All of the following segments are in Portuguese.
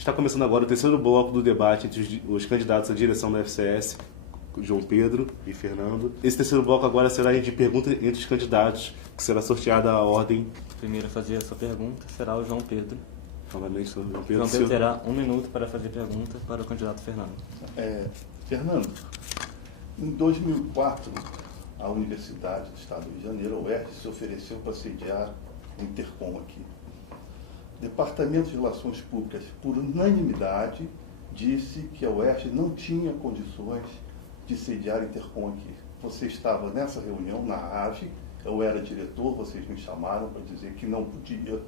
Está começando agora o terceiro bloco do debate entre os candidatos à direção da FCS, João Pedro e Fernando. Esse terceiro bloco agora será de pergunta entre os candidatos, que será sorteada a ordem. Primeiro a fazer a sua pergunta será o João Pedro. Novamente, João Pedro. João Pedro terá 1 minuto para fazer pergunta para o candidato Fernando. Fernando, em 2004, a Universidade do Estado do Rio de Janeiro, a UERJ, se ofereceu para sediar o Intercom aqui. O Departamento de Relações Públicas, por unanimidade, disse que a UERJ não tinha condições de sediar Intercom aqui. Você estava nessa reunião, na AVE, eu era diretor, vocês me chamaram para dizer que não podia,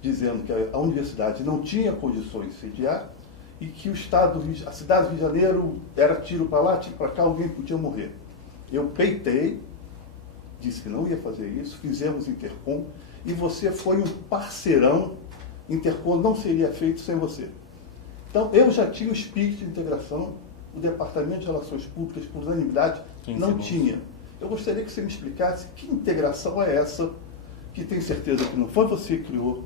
dizendo que a universidade não tinha condições de sediar e que a cidade do Rio de Janeiro era tiro para lá, tiro para cá, alguém podia morrer. Eu peitei, disse que não ia fazer isso, fizemos Intercom e você foi um parceirão. Intercom não seria feito sem você. Então, eu já tinha o espírito de integração, o Departamento de Relações Públicas, por unanimidade, não tinha. Eu gostaria que você me explicasse que integração é essa, que tenho certeza que não foi você que criou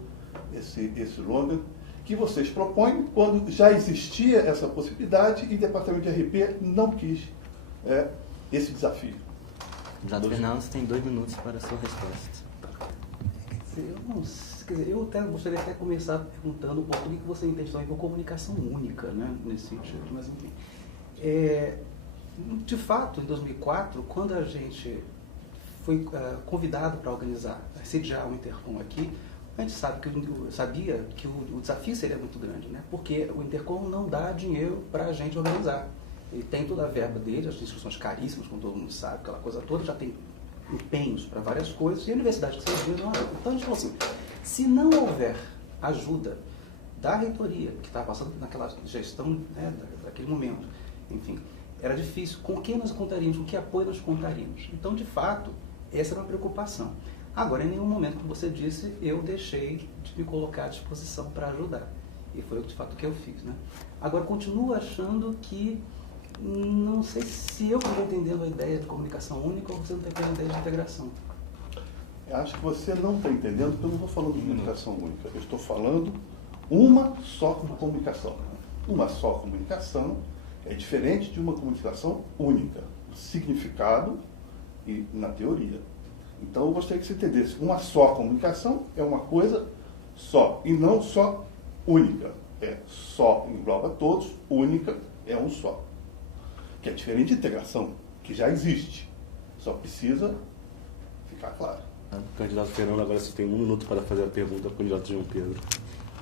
esse slogan, que vocês propõem quando já existia essa possibilidade e o Departamento de RP não quis esse desafio. Candidato Fernando, você tem 2 minutos para a sua resposta. Eu até gostaria de começar perguntando por que você entende também por comunicação única, né, nesse sentido, mas enfim. De fato, em 2004, quando a gente foi convidado para organizar, sediar o Intercom aqui, a gente sabia que o desafio seria muito grande, né, porque o Intercom não dá dinheiro para a gente organizar. Ele tem toda a verba dele, as instruções caríssimas, como todo mundo sabe, aquela coisa toda, já tem empenhos para várias coisas, e a universidade que você viu não ajuda. Então a gente falou assim, se não houver ajuda da reitoria, que estava passando naquela gestão, né, daquele momento, enfim, era difícil, com quem nós contaríamos, com que apoio nós contaríamos. Então, de fato, essa era uma preocupação. Agora, em nenhum momento, como você disse, eu deixei de me colocar à disposição para ajudar. E foi, de fato, o que eu fiz, né? Agora, continuo achando que não sei se eu estou entendendo a ideia de comunicação única ou você não está entendendo a ideia de integração. Eu acho que você não está entendendo, porque eu não estou falando de comunicação única. Eu estou falando uma só comunicação. Uma só comunicação é diferente de uma comunicação única. O significado e na teoria. Então, eu gostaria que você entendesse. Uma só comunicação é uma coisa só, e não só única. Só engloba todos, única é um só. Que é diferente de integração, que já existe. Só precisa ficar claro. Candidato Fernando, agora você tem 1 minuto para fazer a pergunta ao candidato João Pedro.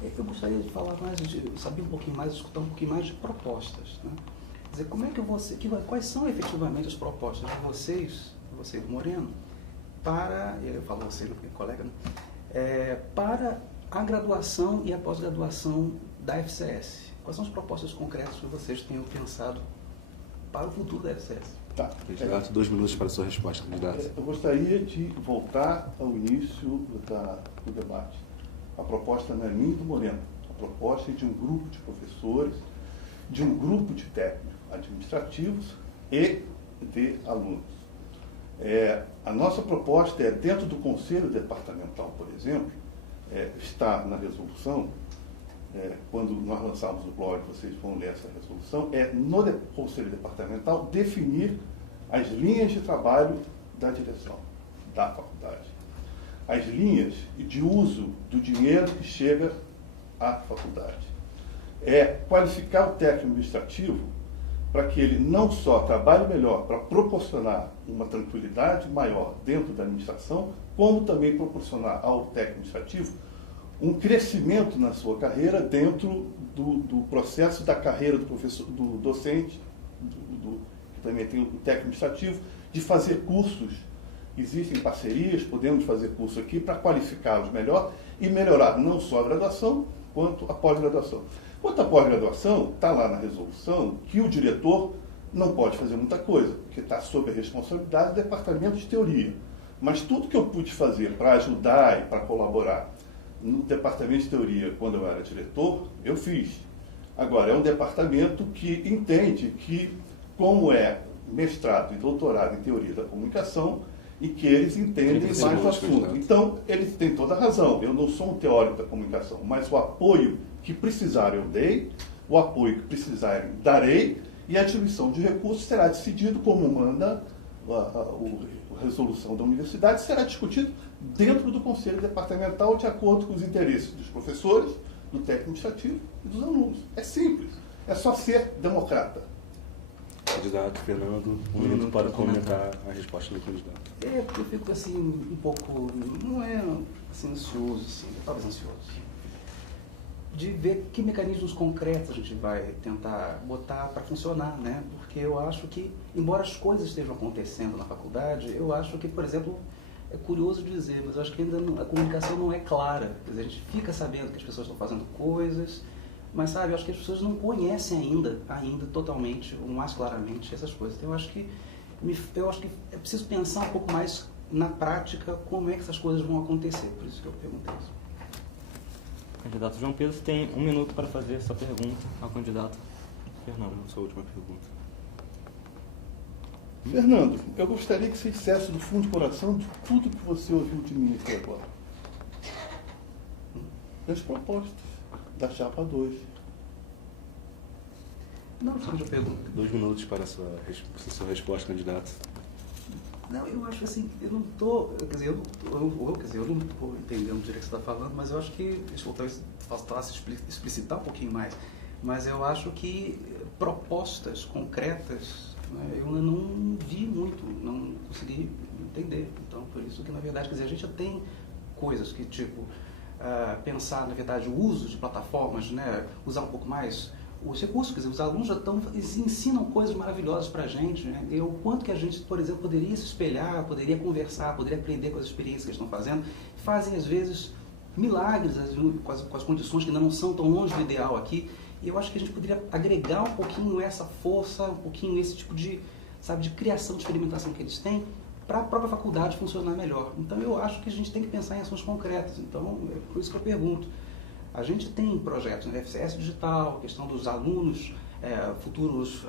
Eu gostaria de falar mais, saber um pouquinho mais, escutar um pouquinho mais de propostas, né? Quer dizer, quais são efetivamente as propostas de vocês, você do Moreno, para, eu falo você, meu colega, né? Para a graduação e a pós-graduação da FCS. Quais são as propostas concretas que vocês tenham pensado para o futuro da FCS? Tá. Candidato, 2 minutos para a sua resposta, candidato. Eu gostaria de voltar ao início do debate. A proposta não é minha e do Moreno. A proposta é de um grupo de professores, de um grupo de técnicos administrativos e de alunos. A nossa proposta é, dentro do Conselho Departamental, por exemplo, está na resolução, quando nós lançarmos o blog, vocês vão ler essa resolução, no Conselho Departamental definir as linhas de trabalho da direção da faculdade. As linhas de uso do dinheiro que chega à faculdade. Qualificar o técnico administrativo para que ele não só trabalhe melhor para proporcionar uma tranquilidade maior dentro da administração, como também proporcionar ao técnico administrativo um crescimento na sua carreira dentro do processo da carreira do professor, do docente, que também tem o técnico administrativo, de fazer cursos. Existem parcerias, podemos fazer curso aqui para qualificá-los melhor e melhorar não só a graduação, quanto a pós-graduação. Quanto à pós-graduação, está lá na resolução que o diretor não pode fazer muita coisa, porque está sob a responsabilidade do departamento de teoria. Mas tudo que eu pude fazer para ajudar e para colaborar no departamento de teoria, quando eu era diretor, eu fiz. Agora, é um departamento que entende que, como é mestrado e doutorado em teoria da comunicação, e que eles entendem 30 mais o segundos, assunto. candidato. Então, eles têm toda a razão. Eu não sou um teórico da comunicação, mas o apoio que precisarem eu dei, o apoio que precisarem darei, e a distribuição de recursos será decidido como manda a resolução da universidade, será discutido dentro do conselho departamental de acordo com os interesses dos professores, do técnico administrativo e dos alunos. É simples, é só ser democrata. Candidato Fernando, um minuto para comentar a resposta do candidato. Eu fico assim, um pouco, não é assim, ansioso, assim, talvez ansioso, de ver que mecanismos concretos a gente vai tentar botar para funcionar, né? Porque eu acho que, embora as coisas estejam acontecendo na faculdade, eu acho que, por exemplo, é curioso dizer, mas eu acho que ainda a comunicação não é clara. Quer dizer, a gente fica sabendo que as pessoas estão fazendo coisas, mas, sabe, eu acho que as pessoas não conhecem ainda totalmente, ou mais claramente, essas coisas. Então, eu acho que é preciso pensar um pouco mais na prática como é que essas coisas vão acontecer. Por isso que eu perguntei isso. Candidato João Pedro, você tem 1 minuto para fazer essa pergunta ao candidato Fernando. Sua última pergunta. Fernando, eu gostaria que você dissesse do fundo do coração de tudo que você ouviu de mim aqui agora. Das propostas da Chapa 2. Não, só uma pergunta. 2 minutos para a sua resposta, candidato. Não, eu acho assim, eu não estou, quer dizer, eu não estou entendendo direito o que você está falando, mas eu acho que, deixa eu talvez faltasse explicitar um pouquinho mais, mas eu acho que propostas concretas, né, eu ainda não vi muito, não consegui entender. Então, por isso que, na verdade, quer dizer, a gente já tem coisas que, tipo, pensar, na verdade, o uso de plataformas, né, usar um pouco mais os recursos, quer dizer, os alunos eles ensinam coisas maravilhosas para a gente, né? E o quanto que a gente, por exemplo, poderia se espelhar, poderia conversar, poderia aprender com as experiências que eles estão fazendo, fazem às vezes milagres com as condições que ainda não são tão longe do ideal aqui, e eu acho que a gente poderia agregar um pouquinho essa força, um pouquinho esse tipo de, sabe, de criação, de experimentação que eles têm, para a própria faculdade funcionar melhor. Então eu acho que a gente tem que pensar em ações concretas, então é por isso que eu pergunto. A gente tem projetos na FCS Digital, questão dos alunos, futuros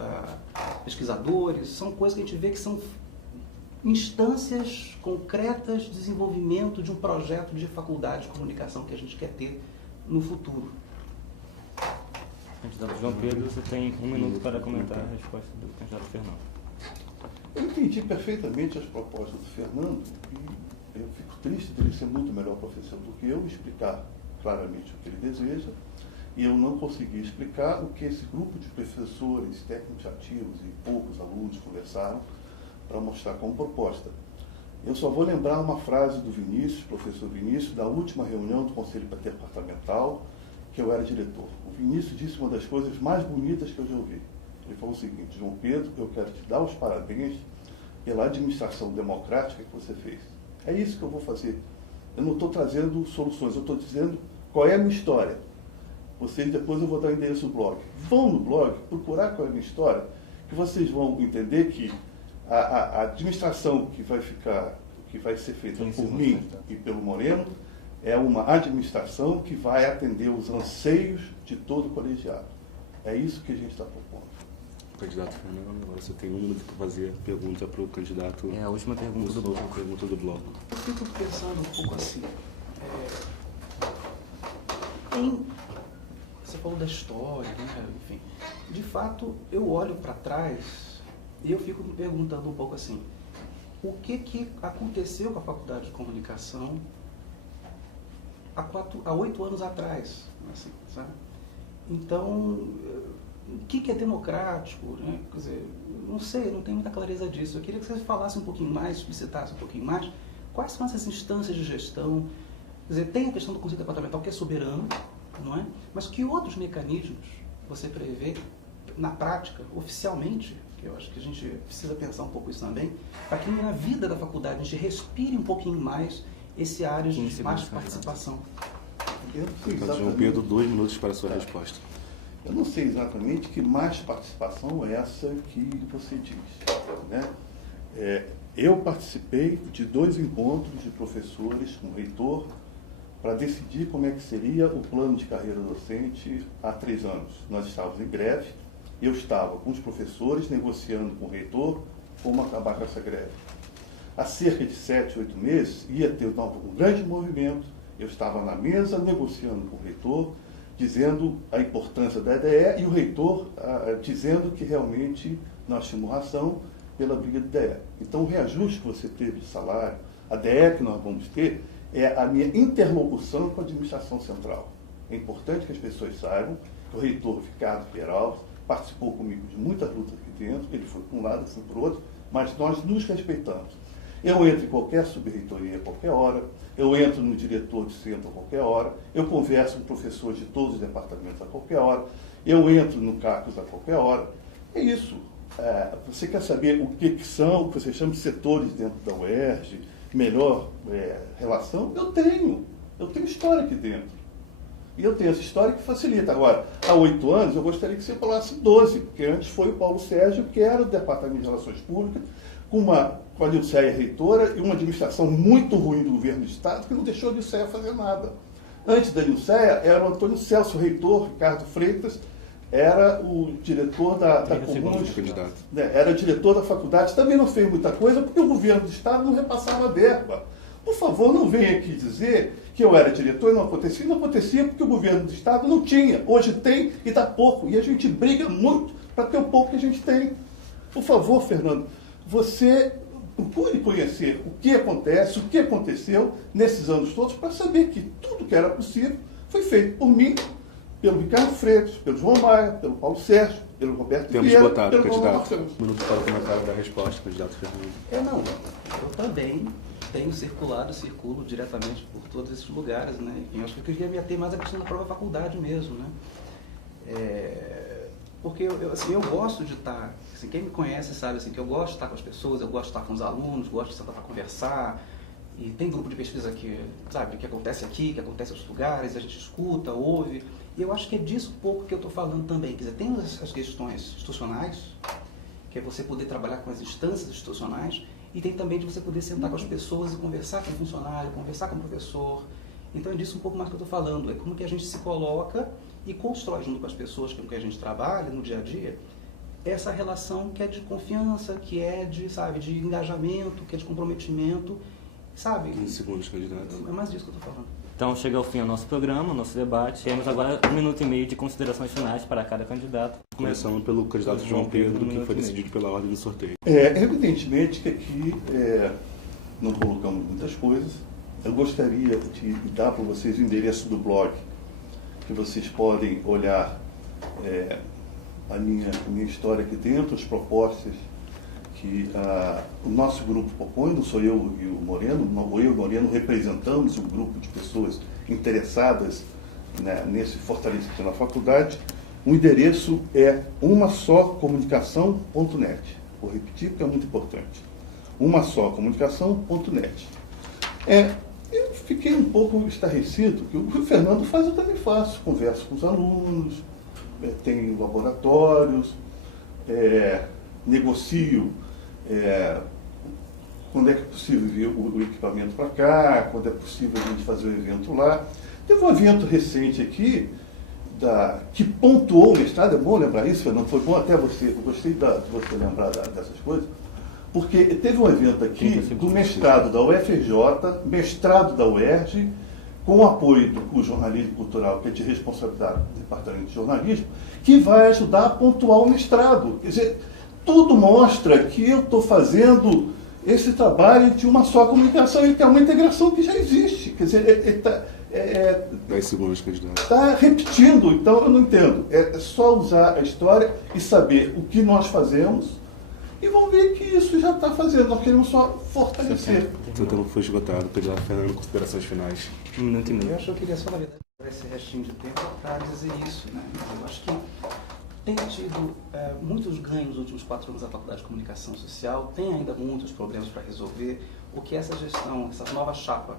pesquisadores, são coisas que a gente vê que são instâncias concretas de desenvolvimento de um projeto de faculdade de comunicação que a gente quer ter no futuro. Candidato João Pedro, você tem 1 minuto para comentar a resposta do candidato Fernando. Eu entendi perfeitamente as propostas do Fernando e eu fico triste dele ser muito melhor professor do que eu, explicar claramente o que ele deseja, e eu não consegui explicar o que esse grupo de professores técnicos ativos e poucos alunos conversaram para mostrar como proposta. Eu só vou lembrar uma frase do Vinícius, professor Vinícius, da última reunião do Conselho Departamental, que eu era diretor. O Vinícius disse uma das coisas mais bonitas que eu já ouvi. Ele falou o seguinte: João Pedro, eu quero te dar os parabéns pela administração democrática que você fez. É isso que eu vou fazer. Eu não estou trazendo soluções, eu estou dizendo qual é a minha história. Vocês, depois eu vou dar o endereço do blog. Vão no blog, procurar qual é a minha história, que vocês vão entender que a administração que vai ser feita por mim e pelo Moreno é uma administração que vai atender os anseios de todo o colegiado. É isso que a gente está propondo. Candidato Fernando, agora você tem 1 minuto para fazer a pergunta para o candidato. É a última pergunta do bloco. Pergunta do bloco. Eu fico pensando um pouco assim. Você falou da história, né? Enfim. De fato, eu olho para trás e eu fico me perguntando um pouco assim: o que aconteceu com a Faculdade de Comunicação há 8 anos atrás? Assim, sabe? Então, o que é democrático, né? Quer dizer, não sei, não tenho muita clareza disso. Eu queria que você falasse um pouquinho mais, explicitasse um pouquinho mais, quais são essas instâncias de gestão. Quer dizer, tem a questão do Conselho Departamental, que é soberano, não é? Mas que outros mecanismos você prevê na prática, oficialmente, que eu acho que a gente precisa pensar um pouco isso também, para que na vida da faculdade a gente respire um pouquinho mais esse área de mais participação. Eu não sei Candidato João Pedro, 2 minutos para a sua resposta. Eu não sei exatamente que mais participação é essa que você diz, né? Eu participei de 2 encontros de professores com o reitor para decidir como é que seria o plano de carreira docente há 3 anos. Nós estávamos em greve, eu estava com os professores negociando com o reitor como acabar com essa greve. há cerca de 7, 8 meses, ia ter um grande movimento. Eu estava na mesa negociando com o reitor, dizendo a importância da EDE, e o reitor dizendo que realmente nós tínhamos razão pela briga da DE. Então, o reajuste que você teve de salário, a DE que nós vamos ter, é a minha interlocução com a administração central. É importante que as pessoas saibam que o reitor Ricardo Peralta participou comigo de muitas lutas aqui dentro, ele foi para um lado, assim para o outro, mas nós nos respeitamos. Eu entro em qualquer subreitoria a qualquer hora, eu entro no diretor de centro a qualquer hora, eu converso com professores de todos os departamentos a qualquer hora, eu entro no CACUS a qualquer hora. É isso. Você quer saber o que são, o que você chama de setores dentro da UERJ, melhor relação? Eu tenho história aqui dentro. E eu tenho essa história que facilita. Agora, há 8 anos, eu gostaria que você falasse 12, porque antes foi o Paulo Sérgio, que era do Departamento de Relações Públicas, com a Nilceia reitora e uma administração muito ruim do governo do Estado, que não deixou a Nilceia fazer nada. Antes da Nilceia, era o Antônio Celso, reitor, Ricardo Freitas, era o diretor da Comuns, era diretor da faculdade, também não fez muita coisa, porque o governo do Estado não repassava verba. Por favor, não venha aqui dizer que eu era diretor e não acontecia porque o governo do Estado não tinha. Hoje tem e dá pouco. E a gente briga muito para ter o pouco que a gente tem. Por favor, Fernando, você procure conhecer o que acontece, o que aconteceu nesses anos todos, para saber que tudo que era possível foi feito por mim, pelo Ricardo Freitas, pelo João Maia, pelo Paulo Sérgio, pelo Roberto Temos Vieira, votado, pelo candidato. Marcelo. Um minuto para o comentário da resposta, candidato Fernando. Eu também tenho circulo diretamente por todos esses lugares, né? Enfim, acho que eu queria me ater mais à questão da própria faculdade mesmo, né? Porque eu gosto de estar, assim, quem me conhece sabe assim, que eu gosto de estar com as pessoas, eu gosto de estar com os alunos, gosto de sentar para conversar, e tem grupo de pesquisa que, sabe, que acontece aqui, que acontece em outros lugares, a gente escuta, ouve, e eu acho que é disso pouco que eu estou falando também. Quer dizer, tem as questões institucionais, que é você poder trabalhar com as instâncias institucionais, e tem também de você poder sentar com as pessoas e conversar com o funcionário, conversar com o professor. Então é disso um pouco mais que eu estou falando, é como que a gente se coloca e constrói junto com as pessoas com que a gente trabalha no dia a dia, essa relação que é de confiança, que é de, sabe, de engajamento, que é de comprometimento, sabe? 15 segundos, candidato. É mais disso que eu estou falando. Então chega ao fim o nosso programa, o nosso debate. Temos agora 1 minuto e meio de considerações finais para cada candidato. Começando pelo candidato João Pedro, que foi decidido pela ordem do sorteio. Evidentemente que aqui não colocamos muitas coisas. Eu gostaria de dar para vocês o endereço do blog, que vocês podem olhar a minha história aqui dentro, as propostas que o nosso grupo propõe, não sou eu e o Moreno, eu e o Moreno representamos um grupo de pessoas interessadas, né, nesse fortalecimento na faculdade. O endereço é umassocomunicação.net. Vou repetir porque é muito importante. umassocomunicação.net. Eu fiquei um pouco estarrecido, que o Fernando faz, eu também faço. Converso com os alunos, tenho laboratórios, negocio quando é que é possível vir o equipamento para cá, quando é possível a gente fazer o evento lá. Teve um evento recente aqui, que pontuou o mestrado, é bom lembrar isso, Fernando, foi bom até você, eu gostei de você lembrar dessas coisas, porque teve um evento aqui do mestrado da UFRJ, mestrado da UERJ, com o apoio do curso Jornalismo Cultural, que é de responsabilidade do Departamento de Jornalismo, que vai ajudar a pontuar o mestrado. Quer dizer, tudo mostra que eu estou fazendo esse trabalho de uma só comunicação, e que é uma integração que já existe. Quer dizer, 10 segundos, candidato. está repetindo, então eu não entendo. É só usar a história e saber o que nós fazemos, e vão ver que isso já está fazendo. Nós queremos só fortalecer. Seu tempo foi esgotado. Candidato Fernando, considerações finais. 1 minuto e meio. Eu acho que eu queria só, na verdade, esse restinho de tempo para dizer isso, né? Eu acho que tem tido muitos ganhos nos últimos 4 anos da Faculdade de Comunicação Social, tem ainda muitos problemas para resolver. O que essa gestão, essa nova chapa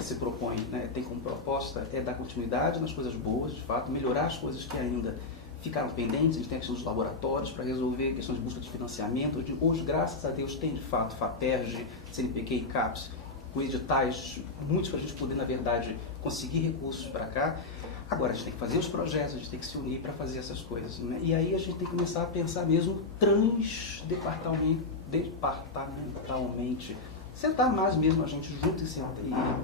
se propõe, né, tem como proposta é dar continuidade nas coisas boas, de fato, melhorar as coisas que ainda ficaram pendentes. A gente tem a questão dos laboratórios para resolver, questões de busca de financiamento. Hoje, graças a Deus, tem de fato FAPERJ, CNPq e CAPES, com editais, muitos para a gente poder, na verdade, conseguir recursos para cá. Agora, a gente tem que fazer os projetos, a gente tem que se unir para fazer essas coisas, né? E aí a gente tem que começar a pensar mesmo transdepartamentalmente. Sentar mais mesmo a gente junto e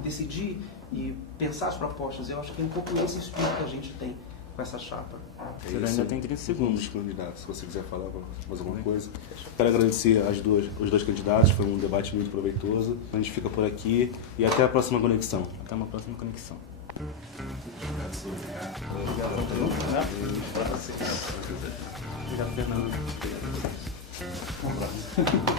decidir e pensar as propostas. Eu acho que é um pouco esse espírito que a gente tem com essa chapa. É Você isso. ainda tem 30 segundos. Dos candidatos, se você quiser falar mais alguma coisa. Quero agradecer os dois candidatos, foi um debate muito proveitoso. A gente fica por aqui e até a próxima conexão. Até uma próxima conexão. Obrigado, Obrigado, Fernando. Um abraço.